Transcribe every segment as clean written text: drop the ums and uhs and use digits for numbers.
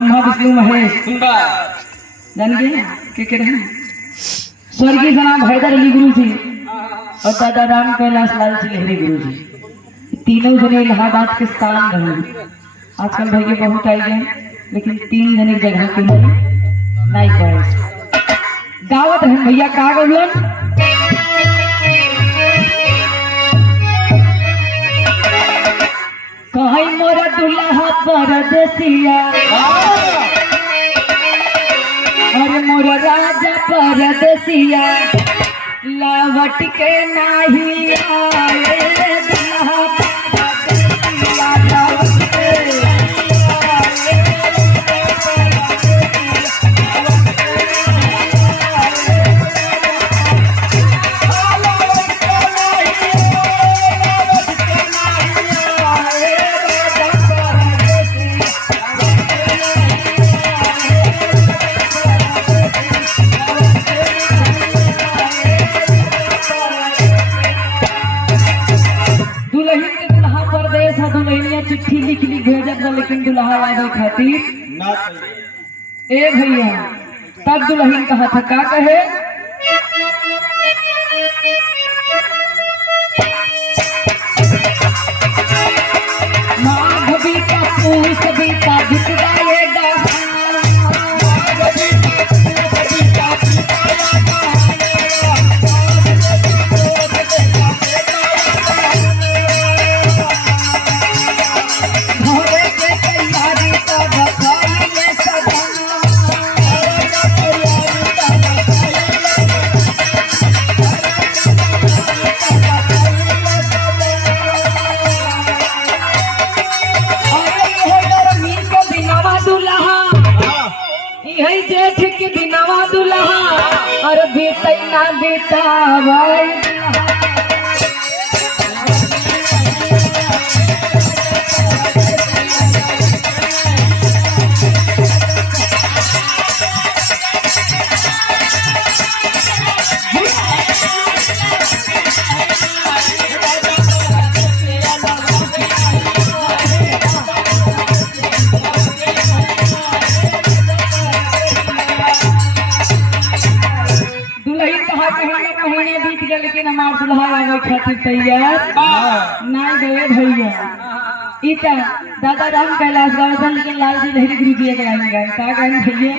विष्णु महेश जानिए के रहे स्वर्गीय जनाब हैदर अली गुरु जी और दादा राम कैलाश लाल जी लहरी गुरु जी तीनों जने इलाहाबाद के स्थान रहे। आजकल भैया बहुत आई गए लेकिन तीन जने जगह के लिए नहीं गए दावत है भैया का गौलन कहीं मोरा दुल्हा परदेसिया अरे मोरा राजा परदेसिया लवट के नाही आए दुल्हा परदेसिया लवट के चिट्ठी लिख ली भेजत लेकिन दुल्हा आवे खातिर ए भैया तब दुल्हन कहा था का कहे माँ भी का पूछ भी का बिताएगा जेठ के दिनवा दुल्हा और बीतै ना बीतावै महीने बीत गए लेकिन हमार दुल्हा आवे खातिर तैयार नहीं गए भैया इता दादा राम कैलाश गावतन लेकिन लाल जी लहरी गुरु जी के लाइन गए का गान भैया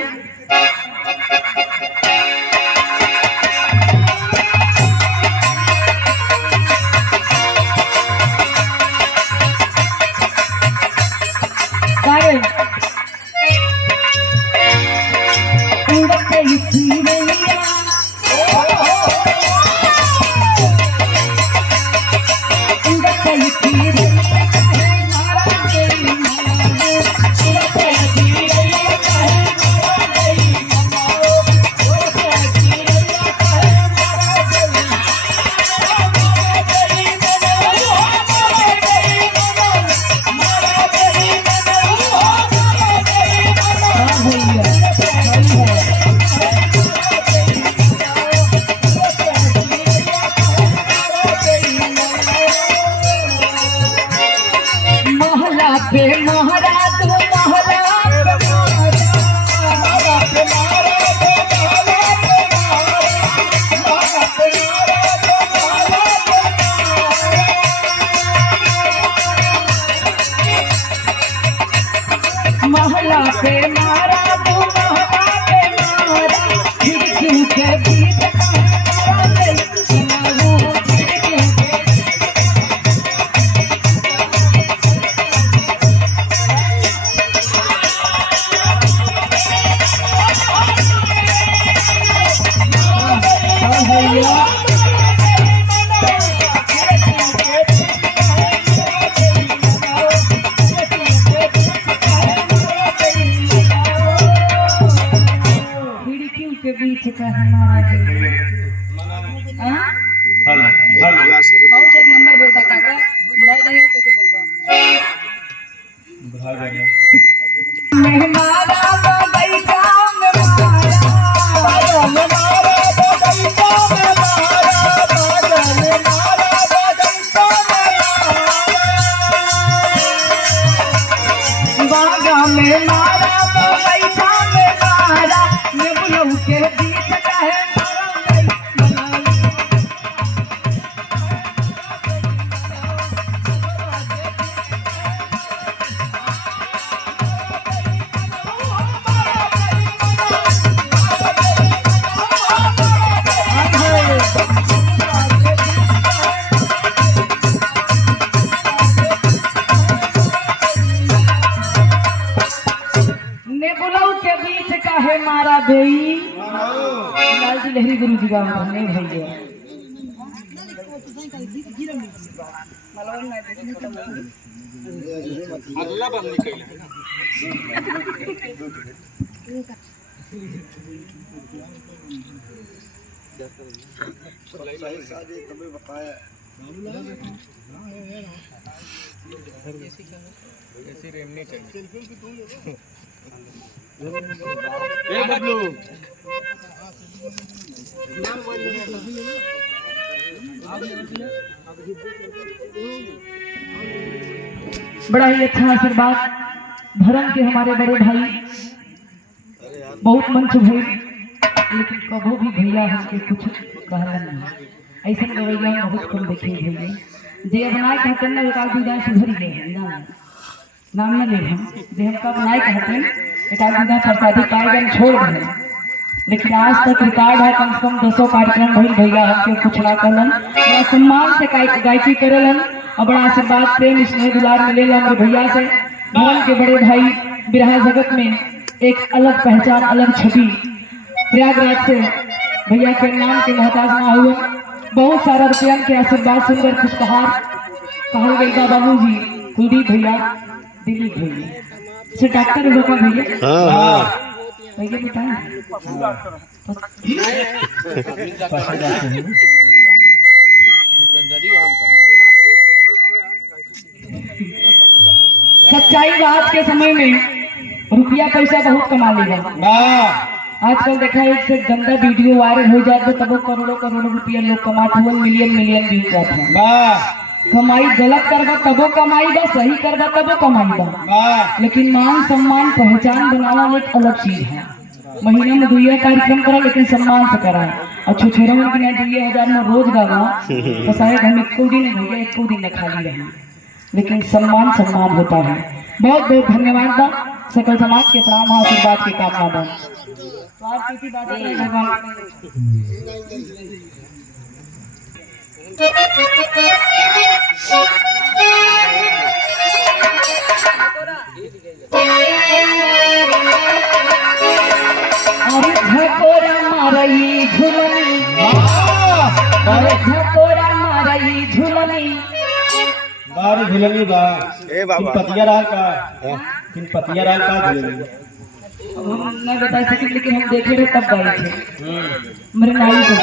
में मारा नेबुलऊ के बीच काहे मारा देई लाल जी लहरी गुरु जी का नहीं भैया अगला बंद निकल ऐसी रेमनी चाहिए ए बबलू बड़ा ही अच्छा आशीर्वाद धर्म के हमारे बड़े भाई बहुत मंच भई लेकिन कभो भी भैया हमके कुछ कहलन नहीं ऐसा रवैया बहुत कम देखे भैया जे बनाए कहते ना एक आदमी जान सुधरी ले नाम न ले हम जे हमका बनाए कहते एक आदमी जान प्रसादी पाए गए छोड़ दे लेकिन आज तक रिकॉर्ड है कम से कम 200 कार्यक्रम भइल भैया हमके कुछ ना कहलन बड़ा सम्मान से गायकी करेलन और बड़ा आशीर्वाद प्रेम स्नेह दुलार मिलेला हमारे भैया से धर्म के बड़े भाई बिरहा जगत में एक अलग पहचान अलग छवि प्रयागराज से भैया के नाम के मोहताज ना हुए बहुत सारा रुपया के आशीर्वाद सुंदर खुशबहार कहल गई का बाबू जी कुलदीप भैया दिलीप भैया से डॉक्टर लोग का भैया भैया बताए सच्चाई आज के समय में रुपया पैसा बहुत कमा लेगा आजकल देखा एक से गंदा वीडियो वायरल हो जाते तब करोड़ों करोड़ों रुपया लोग कमाते हुए मिलियन मिलियन व्यूज जाते हैं कमाई गलत करबा तबो कमाई बा सही करबा तबो कमाई बा लेकिन मान सम्मान पहचान बनाना एक अलग चीज है महीने में 2 कार्यक्रम करा लेकिन सम्मान से करा और छुछेरों के 2000 में रोज गावा तो शायद हम एको दिन भैया एको दिन खाली रहे लेकिन सम्मान सम्मान होता है बहुत बहुत धन्यवाद बा सकल समाज के प्रणाम आशीर्वाद की कामना बा अरे झकोरा मारई झुलनी अरे झकोरा मारई झुलनी बारी झुलनी बा ए बाबा पतिया राल का किन पतिया राल का झुलनी मैं बता सकती लेकिन हम देखे रहे तब गए थे मेरे नाई को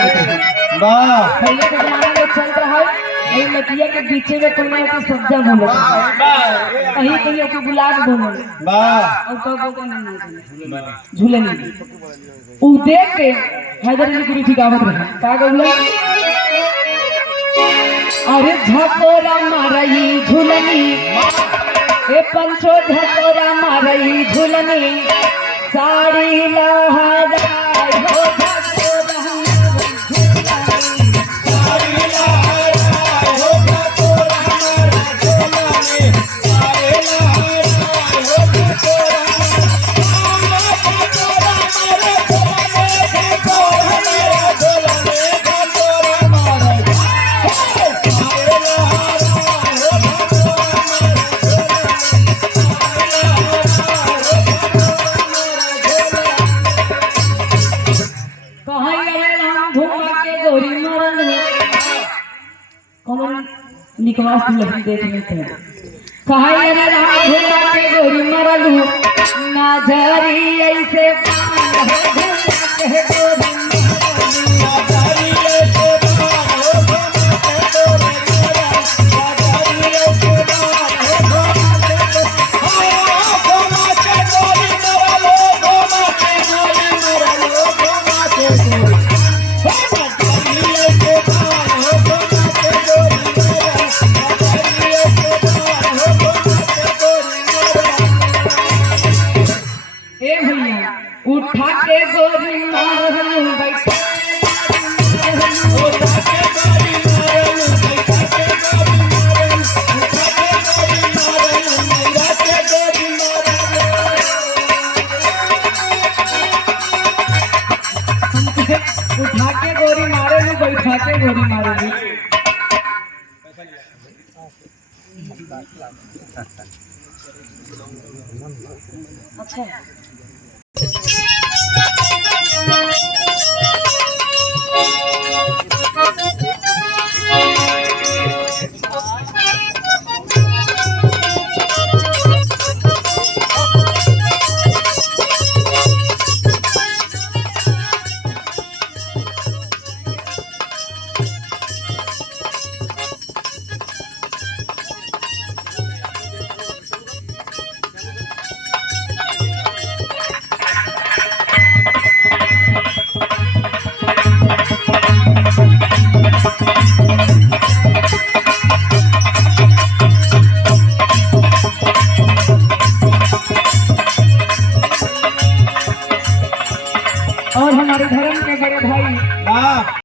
वाह पहले के जमाने में चल रहा है ये लतिया के पीछे में कोई ना सब्जा बोले कहीं कहीं के गुलाब बोले वाह और कब को नहीं झूलनी उ देख के हैदर अली गुरु जी गावत रहे का बोले अरे झकोरा मारई झूलनी ए पंचो झकोरा मारई झूलनी साड़ी लहराई हो झकोरा सारी लहराए हो झकोरा झुलनी सारे लहराए हो झकोरा निकवास लगी देख लेते हैं कहा अरे राम घुमा के गोरी मरलू ना झरी ऐसे उठा के गोरी मारलू बैठा उठा के गोरी मारेलू बैठा के गोरी मारेलू अच्छा और हमारे धर्म के बड़े भाई वाह